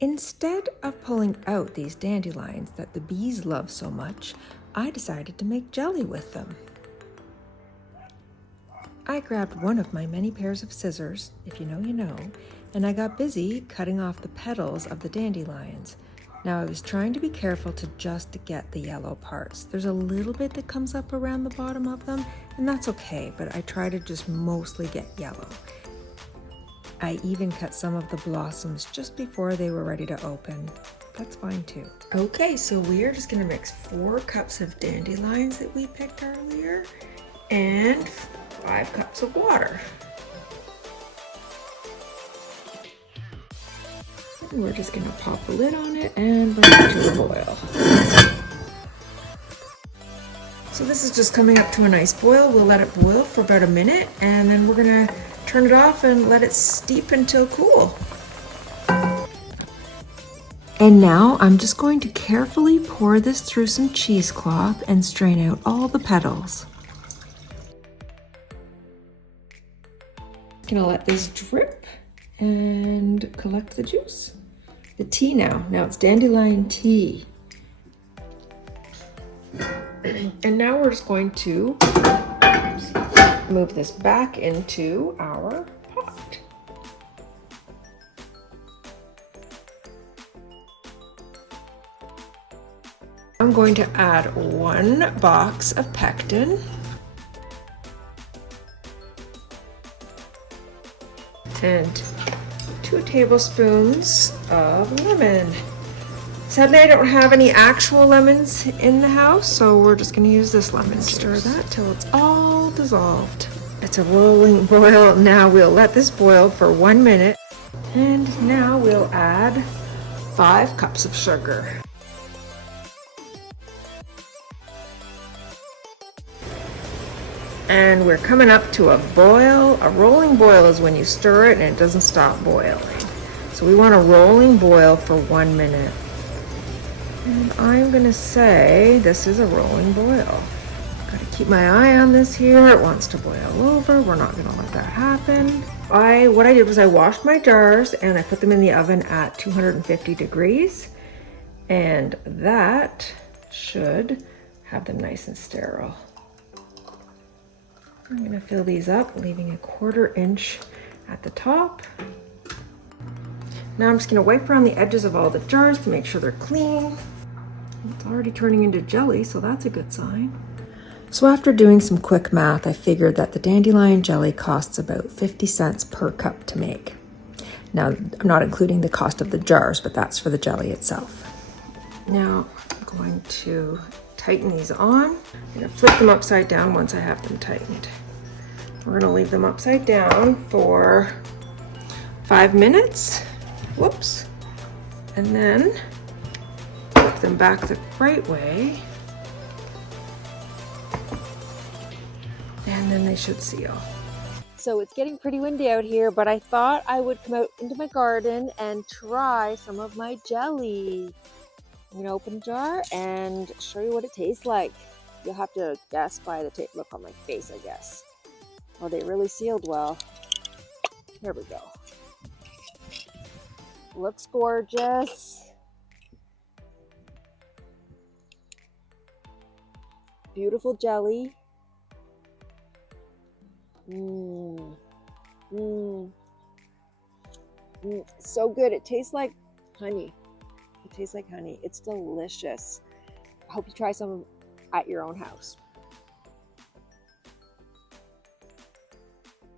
Instead of pulling out these dandelions that the bees love so much, I decided to make jelly with them. I grabbed one of my many pairs of scissors, if you know, you know, and I got busy cutting off the petals of the dandelions. Now I was trying to be careful to just get the yellow parts. There's a little bit that comes up around the bottom of them, and that's okay, but I try to just mostly get yellow. I even cut some of the blossoms just before they were ready to open. That's fine too. Okay, so we are just gonna mix 4 cups of dandelions that we picked earlier and 5 cups of water. And we're just gonna pop the lid on it and bring it to a boil. So this is just coming up to a nice boil. We'll let it boil for about a minute and then we're gonna turn it off and let it steep until cool. And now I'm just going to carefully pour this through some cheesecloth and strain out all the petals. Gonna let this drip and collect the juice. The tea now it's dandelion tea. And now we're just going to move this back into our pot. I'm going to add 1 box of pectin and 2 tablespoons of lemon. Sadly, I don't have any actual lemons in the house, so we're just gonna use this lemon juice. Stir that till it's all dissolved. It's a rolling boil. Now we'll let this boil for 1 minute. And now we'll add 5 cups of sugar. And we're coming up to a boil. A rolling boil is when you stir it and it doesn't stop boiling. So we want a rolling boil for 1 minute. And I'm gonna say this is a rolling boil. Gotta keep my eye on this here. It wants to boil over. We're not gonna let that happen. What I did was I washed my jars and I put them in the oven at 250 degrees. And that should have them nice and sterile. I'm gonna fill these up, leaving a 1/4 inch at the top. Now I'm just gonna wipe around the edges of all the jars to make sure they're clean. It's already turning into jelly, so that's a good sign. So after doing some quick math, I figured that the dandelion jelly costs about 50 cents per cup to make. Now, I'm not including the cost of the jars, but that's for the jelly itself. Now, I'm going to tighten these on. I'm gonna flip them upside down once I have them tightened. We're gonna leave them upside down for 5 minutes. Whoops. And then flip them back the right way. And then they should seal. So it's getting pretty windy out here, but I thought I would come out into my garden and try some of my jelly. I'm gonna open a jar and show you what it tastes like. You'll have to guess by the look on my face, I guess. Oh, they really sealed well. Here we go. Looks gorgeous. Beautiful jelly. So good. It tastes like honey. It tastes like honey. It's delicious. I hope you try some at your own house.